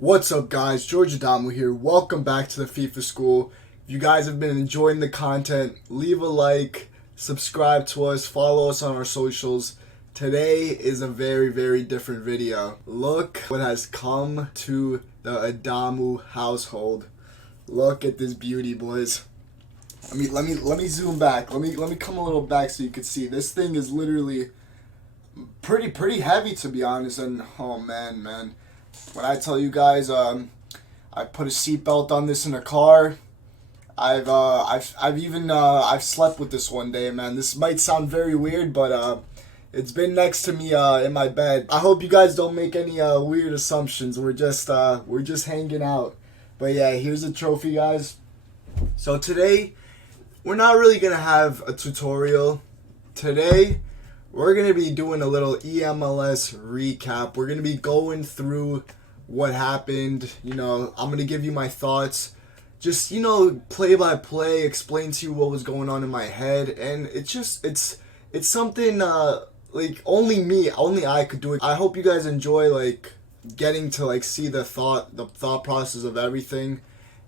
What's up guys, George Adamou here. Welcome back to the FIFA School. If you guys have been enjoying the content, leave a like, subscribe to us, follow us on our socials. Today is a very different video. Look what has come to the Adamou household. Look at this beauty, boys. Let me zoom back. Let me come a little back so you can see. This thing is literally pretty heavy, to be honest, and oh man. When I tell you guys, I put a seatbelt on this in a car. I've slept with this one day, man. This might sound very weird, but it's been next to me in my bed. I hope you guys don't make any weird assumptions. We're just hanging out. But yeah, here's the trophy, guys. So today, we're not really gonna have a tutorial. Today, we're going to be doing a little Emls recap. We're going to be going through what happened. You know, I'm going to give you my thoughts. Just, you know, play by play, explain to you what was going on in my head. And it's something like only I could do it. I hope you guys enjoy like getting to like see the thought process of everything.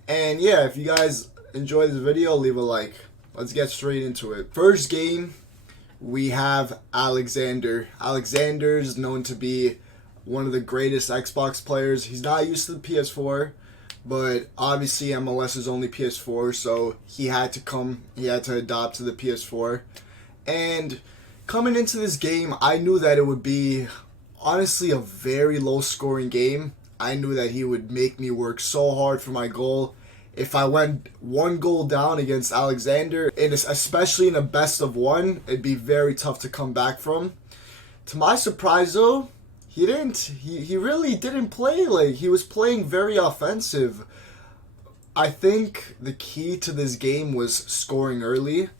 And yeah, if you guys enjoy this video, leave a like. Let's get straight into it. First game, we have Alexander. Alexander is known to be one of the greatest Xbox players. He's not used to the PS4, but obviously MLS is only PS4, so he had to adopt to the PS4. And coming into this game, I knew that it would be honestly a very low scoring game. I knew that he would make me work so hard for my goal. If I went one goal down against Alexander, and especially in a best of one, it'd be very tough to come back from. To my surprise, though, he didn't. He really didn't play like he was playing very offensive. I think the key to this game was scoring early,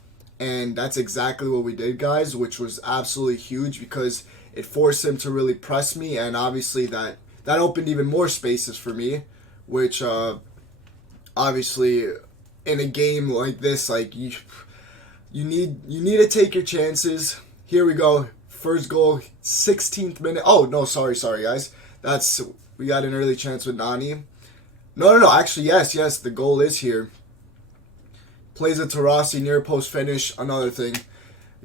and that's exactly what we did, guys, which was absolutely huge because it forced him to really press me, and obviously that opened even more spaces for me, which obviously in a game like this, like you need to take your chances. Here we go. First goal, 16th minute. Oh no, sorry guys. We got an early chance with Nani. No. Actually, yes. The goal is here. Plays it to Rossi, near post finish. Another thing,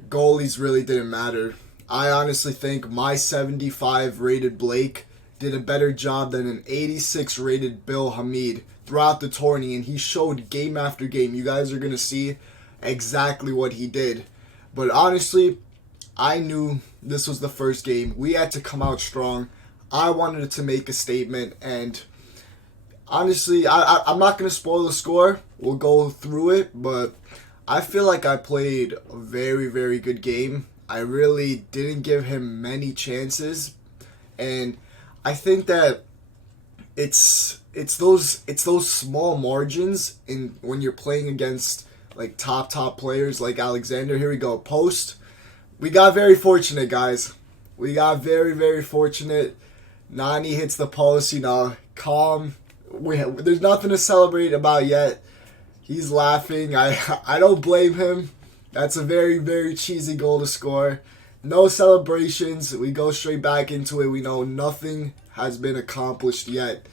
goalies really didn't matter. I honestly think my 75 rated Blake did a better job than an 86 rated Bill Hamid throughout the tourney, and he showed game after game. You guys are going to see exactly what he did. But honestly, I knew this was the first game. We had to come out strong. I wanted to make a statement, and honestly, I'm not going to spoil the score. We'll go through it, but I feel like I played a very good game. I really didn't give him many chances, and I think that it's those small margins in when you're playing against like top players like Alexander. Here we go. Post. We got very fortunate, guys. We got very fortunate. Nani hits the post, you know, calm. There's nothing to celebrate about yet. He's laughing. I don't blame him. That's a very cheesy goal to score. No celebrations. We go straight back into it. We know nothing has been accomplished yet.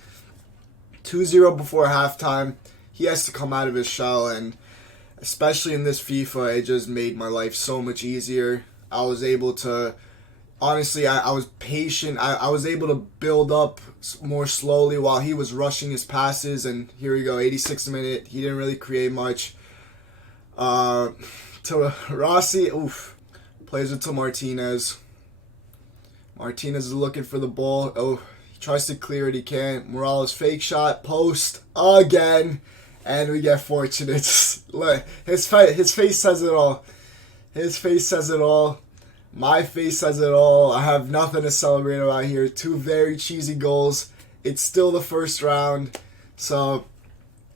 2-0 before halftime. He has to come out of his shell, and especially in this FIFA, it just made my life so much easier. I was able to, honestly, I was patient. I was able to build up more slowly while he was rushing his passes, and here we go, 86th minute. He didn't really create much. To Rossi, plays it to Martinez. Martinez is looking for the ball. Oh, he tries to clear it. He can't. Morales fake shot. Post again. And we get fortunate. His face says it all. His face says it all. My face says it all. I have nothing to celebrate about here. Two very cheesy goals. It's still the first round. So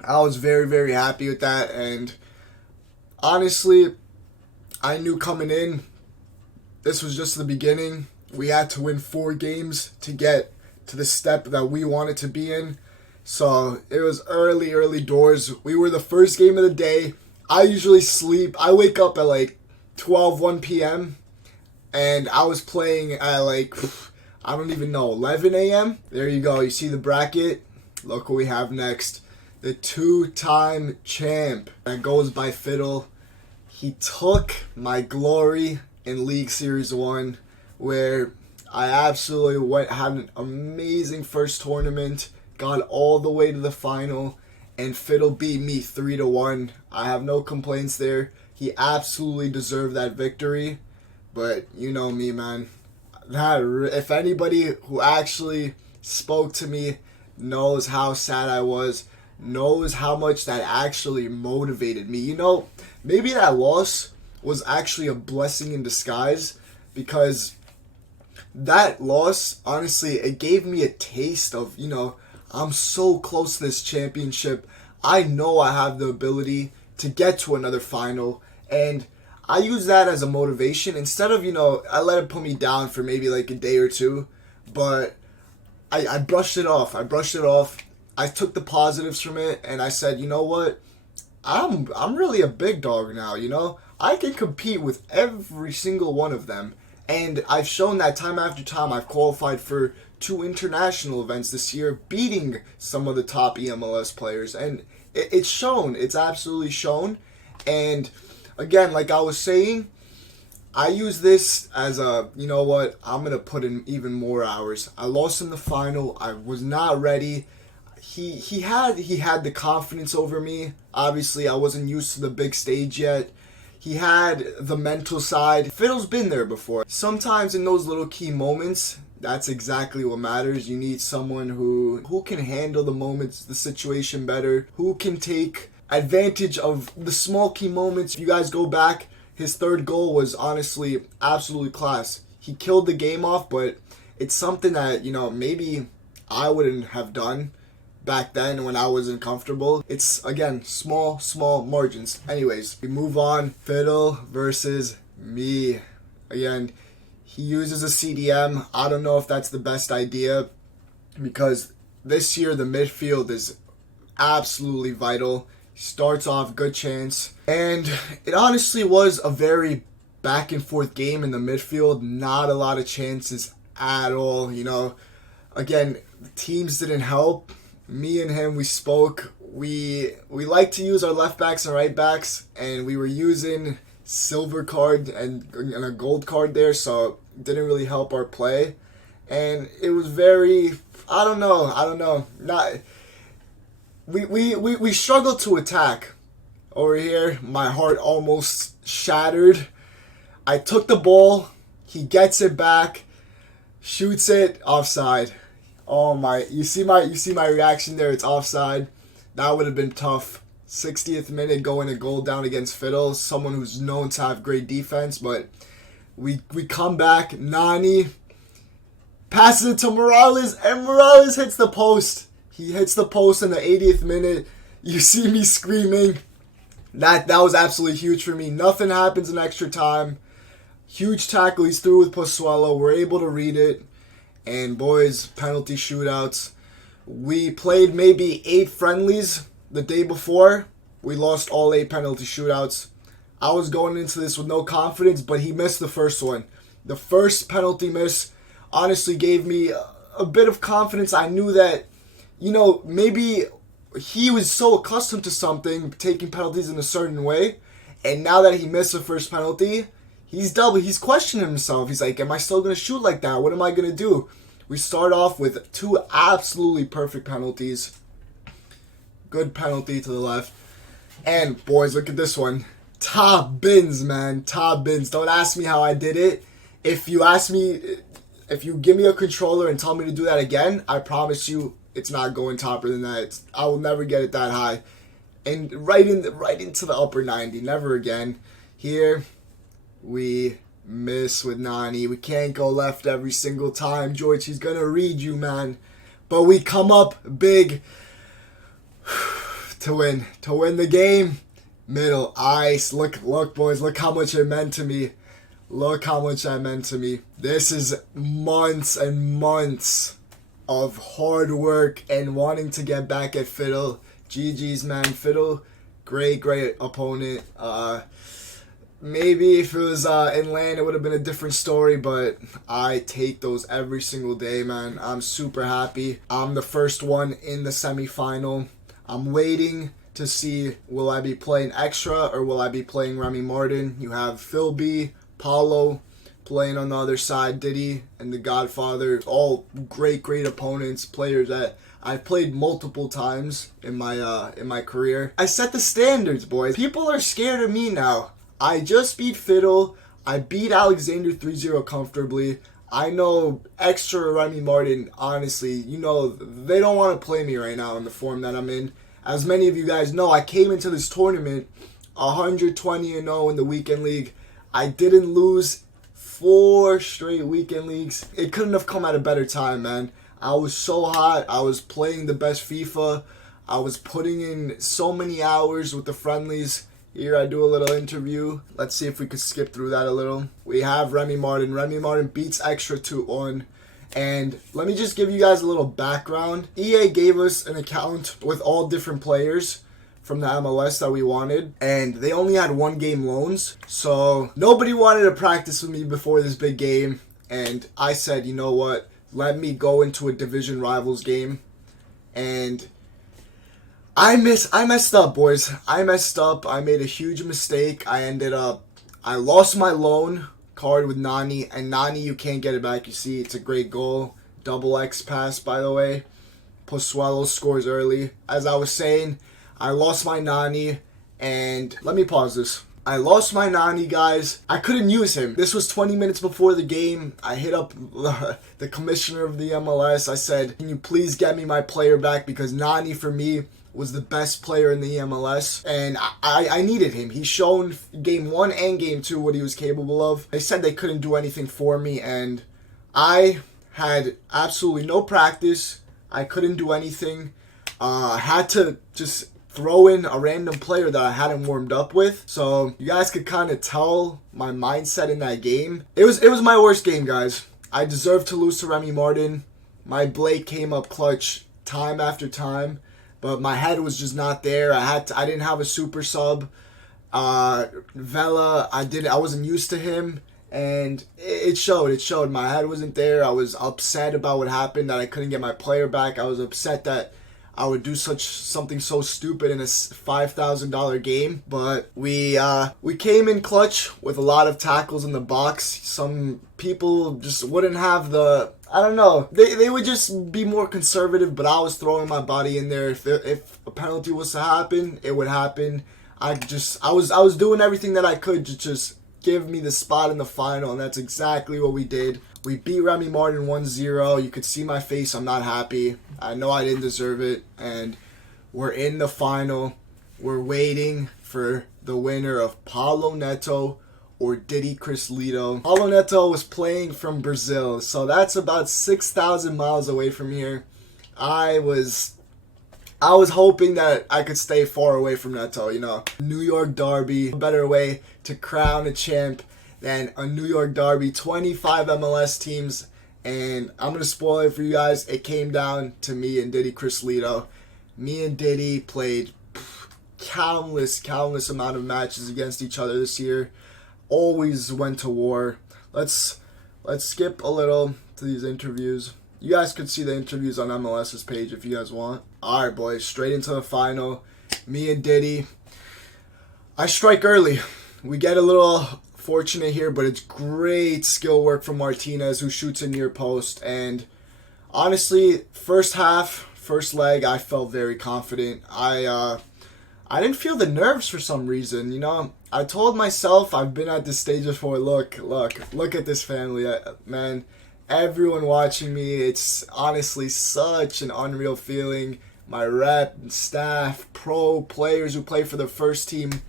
I was very happy with that. And honestly, I knew coming in, this was just the beginning. We had to win 4 games to get to the step that we wanted to be in. So it was early doors. We were the first game of the day. I usually sleep. I wake up at like 1 p.m. And I was playing at like, I don't even know, 11 a.m. There you go. You see the bracket. Look what we have next. The two-time champ that goes by Fiddle. He took my glory in League Series 1, where I absolutely had an amazing first tournament, got all the way to the final, and Fiddle beat me 3-1. I have no complaints there. He absolutely deserved that victory, but you know me, man. If anybody who actually spoke to me knows how sad I was, knows how much that actually motivated me. You know, maybe that loss was actually a blessing in disguise, because that loss, honestly, it gave me a taste of, you know, I'm so close to this championship. I know I have the ability to get to another final, and I use that as a motivation. Instead of, you know, I let it put me down for maybe like a day or two, but I brushed it off. I took the positives from it, and I said, you know what? I'm really a big dog now, you know? I can compete with every single one of them. And I've shown that time after time. I've qualified for 2 international events this year, beating some of the top EMLS players. And it's shown. It's absolutely shown. And again, like I was saying, I use this as a, you know what, I'm going to put in even more hours. I lost in the final. I was not ready. He had the confidence over me. Obviously, I wasn't used to the big stage yet. He had the mental side. Fiddle's been there before. Sometimes in those little key moments, that's exactly what matters. You need someone who can handle the moments, the situation better, who can take advantage of the small key moments. If you guys go back, his third goal was honestly absolutely class. He killed the game off, but it's something that, you know, maybe I wouldn't have done back then when I wasn't comfortable. It's, again, small margins. Anyways, we move on. Fiddle versus me. Again, he uses a CDM. I don't know if that's the best idea, because this year the midfield is absolutely vital. He starts off good chance, and it honestly was a very back and forth game in the midfield. Not a lot of chances at all, you know. Again, the teams didn't help. Me and him, we spoke. We like to use our left backs and right backs, and we were using silver card and a gold card there, so it didn't really help our play. And it was very, I don't know. We struggled to attack. Over here, my heart almost shattered. I took the ball, he gets it back, shoots it, offside. Oh my, you see my reaction there, it's offside. That would have been tough. 60th minute, going a goal down against Fiddle, someone who's known to have great defense, but we come back. Nani passes it to Morales, and Morales hits the post. He hits the post in the 80th minute. You see me screaming. That was absolutely huge for me. Nothing happens in extra time. Huge tackle, he's through with Pozuelo. We're able to read it. And boys, penalty shootouts. We played maybe 8 friendlies the day before. We lost all 8 penalty shootouts. I was going into this with no confidence, but he missed the first one. The first penalty miss honestly gave me a bit of confidence. I knew that, you know, maybe he was so accustomed to something, taking penalties in a certain way, and now that he missed the first penalty, he's questioning himself. He's like, am I still going to shoot like that? What am I going to do? We start off with 2 absolutely perfect penalties. Good penalty to the left. And boys, look at this one. Top bins, man. Top bins. Don't ask me how I did it. If you give me a controller and tell me to do that again, I promise you it's not going topper than that. I will never get it that high. And right into the upper 90. Never again. Here we miss with Nani. We can't go left every single time. George, he's going to read you, man. But we come up big to win the game. Middle ice. Look, boys. Look how much it meant to me. Look how much that meant to me. This is months and months of hard work and wanting to get back at Fiddle. GG's, man. Fiddle, great opponent. Maybe if it was in land, it would have been a different story, but I take those every single day, man. I'm super happy. I'm the first one in the semifinal. I'm waiting to see, will I be playing extra or will I be playing Remy Martin? You have Phil B, Paulo playing on the other side, Diddy and the Godfather. All great opponents, players that I've played multiple times in my career. I set the standards, boys. People are scared of me now. I just beat Fiddle. I beat Alexander 3-0 comfortably. I know extra Remy Martin, honestly, you know, they don't want to play me right now in the form that I'm in. As many of you guys know, I came into this tournament 120-0 in the weekend league. I didn't lose 4 straight weekend leagues. It couldn't have come at a better time, man. I was so hot. I was playing the best FIFA. I was putting in so many hours with the friendlies. Here I do a little interview. Let's see if we could skip through that a little. We have Remy Martin. Remy Martin beats extra 2-1. And let me just give you guys a little background. EA gave us an account with all different players from the MLS that we wanted. And they only had 1 game loans. So nobody wanted to practice with me before this big game. And I said, you know what? Let me go into a division rivals game. And I messed up, boys. I messed up. I made a huge mistake. I lost my loan card with Nani, and Nani, you can't get it back. You see, it's a great goal. Double X pass, by the way. Pozuelo scores early. As I was saying, I lost my Nani, and let me pause this. I lost my Nani, guys. I couldn't use him. This was 20 minutes before the game. I hit up the commissioner of the MLS. I said, can you please get me my player back, because Nani, for me, was the best player in the MLS, and I needed him. He's shown game 1 and game 2 what he was capable of. They said they couldn't do anything for me, and I had absolutely no practice. I couldn't do anything. I had to just throw in a random player that I hadn't warmed up with. So you guys could kind of tell my mindset in that game. It was my worst game, guys. I deserved to lose to Remy Martin. My Blake came up clutch time after time, but my head was just not there. I didn't have a super sub. Vela, I wasn't used to him, and it showed. It showed. My head wasn't there. I was upset about what happened, that I couldn't get my player back. I was upset that I would do something so stupid in a $5,000 game. But we came in clutch with a lot of tackles in the box. Some people just wouldn't have the, I don't know. They would just be more conservative, but I was throwing my body in there. If a penalty was to happen, it would happen. I was doing everything that I could to just give me the spot in the final, and that's exactly what we did. We beat Remy Martin 1-0. You could see my face. I'm not happy. I know I didn't deserve it, and we're in the final. We're waiting for the winner of Paulo Neto or Diddy Crislito. Paulo Neto was playing from Brazil, so that's about 6,000 miles away from here. I was hoping that I could stay far away from Neto, you know. New York derby, a better way to crown a champ than a New York derby. 25 MLS teams, and I'm going to spoil it for you guys. It came down to me and Diddy Crislito. Me and Diddy played countless amount of matches against each other this year. Always went to war. Let's skip a little to these interviews. You guys could see the interviews on MLS's page if you guys want. Alright, boys, straight into the final. Me and Diddy. I strike early. We get a little fortunate here, but it's great skill work from Martinez, who shoots a near post. And honestly, first half, first leg, I felt very confident. I didn't feel the nerves for some reason, you know. I told myself, I've been at this stage before, look at this family, man. Everyone watching me, it's honestly such an unreal feeling. My rep, staff, pro players who play for the first team,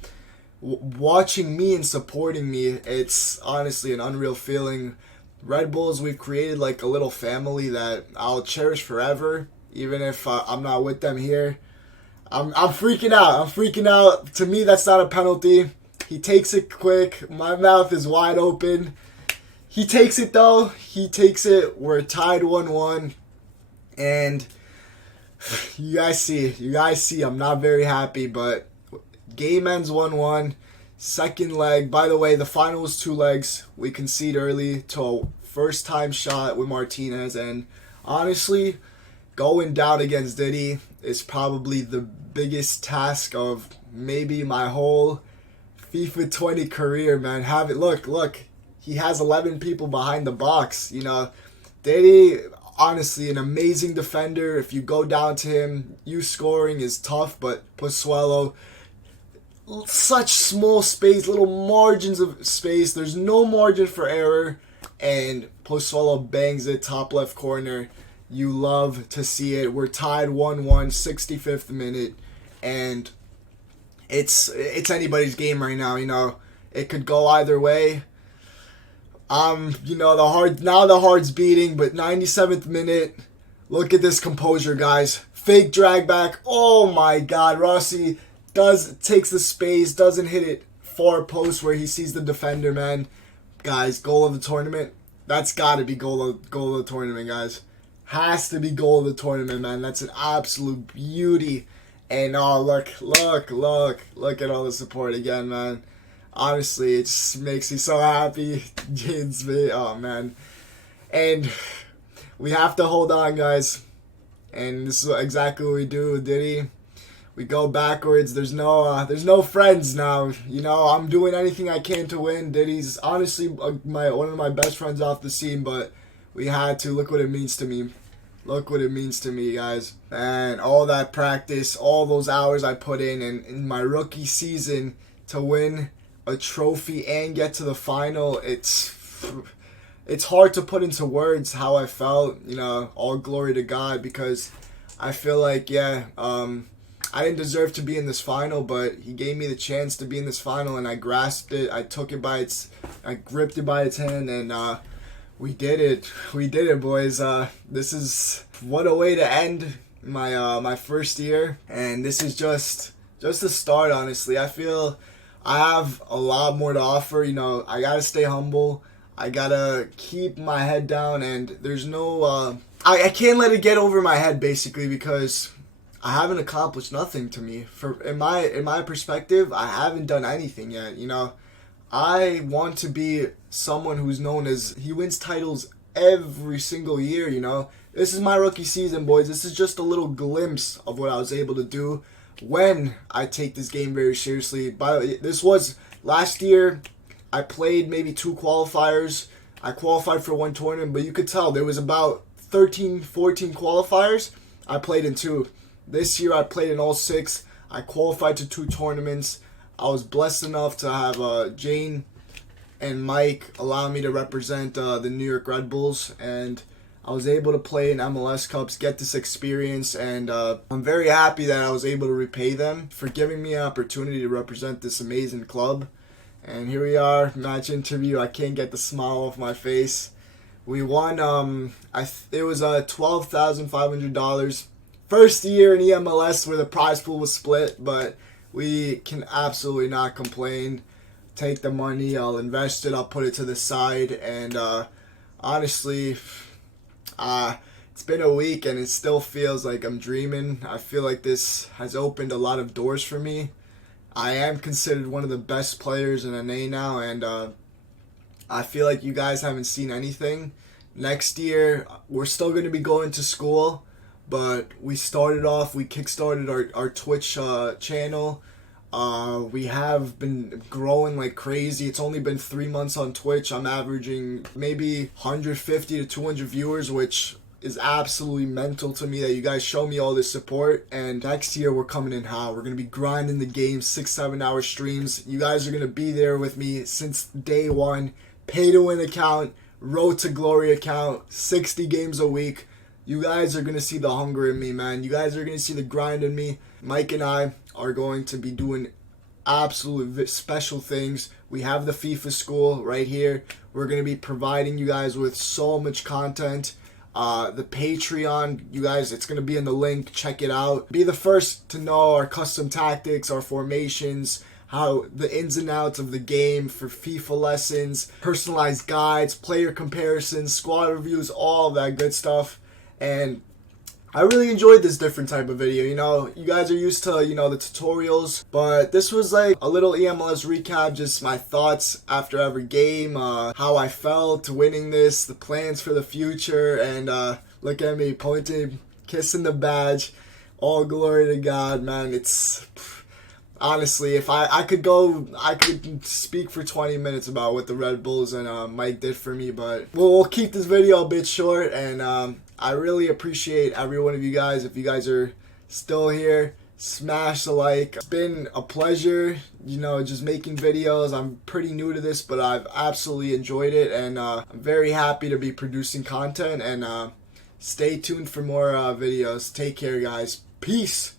watching me and supporting me, it's honestly an unreal feeling. Red Bulls, we've created like a little family that I'll cherish forever, even if I'm not with them here. I'm freaking out. To me, that's not a penalty. He takes it quick. My mouth is wide open. He takes it though. He takes it. We're tied 1-1. And you guys see I'm not very happy, but game ends 1-1. Second leg. By the way, the final was 2 legs. We concede early to a first time shot with Martinez, and honestly, going down against Diddy is probably the biggest task of maybe my whole FIFA 20 career, man. Have it look. He has 11 people behind the box. You know, Diddy, honestly, an amazing defender. If you go down to him, you scoring is tough, but Pozuelo, such small space, little margins of space. There's no margin for error, and Pozuelo bangs it top left corner. You love to see it. We're tied 1-1, 65th minute, and it's anybody's game right now. You know, it could go either way. You know, the heart's beating, but 97th minute. Look at this composure, guys. Fake drag back. Oh my God, Rossi takes the space, doesn't hit it far post where he sees the defender, man. Guys, goal of the tournament. That's got to be goal of the tournament, guys. Has to be goal of the tournament, man. That's an absolute beauty. And oh, look at all the support again, man. Honestly, it just makes me so happy. Oh man. And we have to hold on, guys. And this is exactly what we do with Diddy. We go backwards. There's no friends now. You know, I'm doing anything I can to win. Diddy's honestly one of my best friends off the scene, but we had to. Look what it means to me. Look what it means to me, guys. And all that practice, all those hours I put in my rookie season to win a trophy and get to the final, it's hard to put into words how I felt. You know, all glory to God, because I feel like, I didn't deserve to be in this final, but he gave me the chance to be in this final, and I grasped it. I gripped it by its hand, and we did it. We did it, boys. This is what a way to end my first year, and this is just the start. Honestly, I feel I have a lot more to offer. You know, I gotta stay humble. I gotta keep my head down, and there's no I can't let it get over my head, basically, because I haven't accomplished nothing to me. In my perspective, I haven't done anything yet. You know, I want to be someone who's known as he wins titles every single year. You know, this is my rookie season, boys. This is just a little glimpse of what I was able to do when I take this game very seriously. This was last year. I played maybe 2 qualifiers. I qualified for 1 tournament, but you could tell there was about 13, 14 qualifiers. I played in 2. This year I played in all 6. I qualified to 2 tournaments. I was blessed enough to have Jane and Mike allow me to represent the New York Red Bulls, and I was able to play in MLS Cups, get this experience, and I'm very happy that I was able to repay them for giving me an opportunity to represent this amazing club. And here we are, match interview. I can't get the smile off my face. We won. It was $12,500. First year in EMLS where the prize pool was split, but we can absolutely not complain. Take the money, I'll invest it, I'll put it to the side, and honestly, it's been a week and it still feels like I'm dreaming. I feel like this has opened a lot of doors for me. I am considered one of the best players in NA now, and I feel like you guys haven't seen anything. Next year, we're still going to be going to school, but we kickstarted our Twitch channel. We have been growing like crazy. It's only been 3 months on Twitch. I'm averaging maybe 150 to 200 viewers, which is absolutely mental to me that you guys show me all this support. And next year we're coming in hot. We're going to be grinding the game, 6-7 hour streams. You guys are going to be there with me since day one. Pay to win account, road to glory account, 60 games a week. You guys are going to see the hunger in me, man. You guys are going to see the grind in me. Mike and I are going to be doing absolute special things. We have the FIFA School right here. We're going to be providing you guys with so much content. The Patreon, you guys, it's going to be in the link. Check it out. Be the first to know our custom tactics, our formations, how the ins and outs of the game for FIFA lessons, personalized guides, player comparisons, squad reviews, all of that good stuff. And I really enjoyed this different type of video. You know, you guys are used to, you know, the tutorials, but this was like a little Emls recap, just my thoughts after every game, how I felt winning this, the plans for the future, and look at me pointing, kissing the badge. All glory to God, man. It's honestly, if I could go, I could speak for 20 minutes about what the Red Bulls and Mike did for me, but we'll keep this video a bit short, and I really appreciate every one of you guys. If you guys are still here, smash the like. It's been a pleasure, you know, just making videos. I'm pretty new to this, but I've absolutely enjoyed it, and I'm very happy to be producing content, and stay tuned for more videos. Take care, guys. Peace.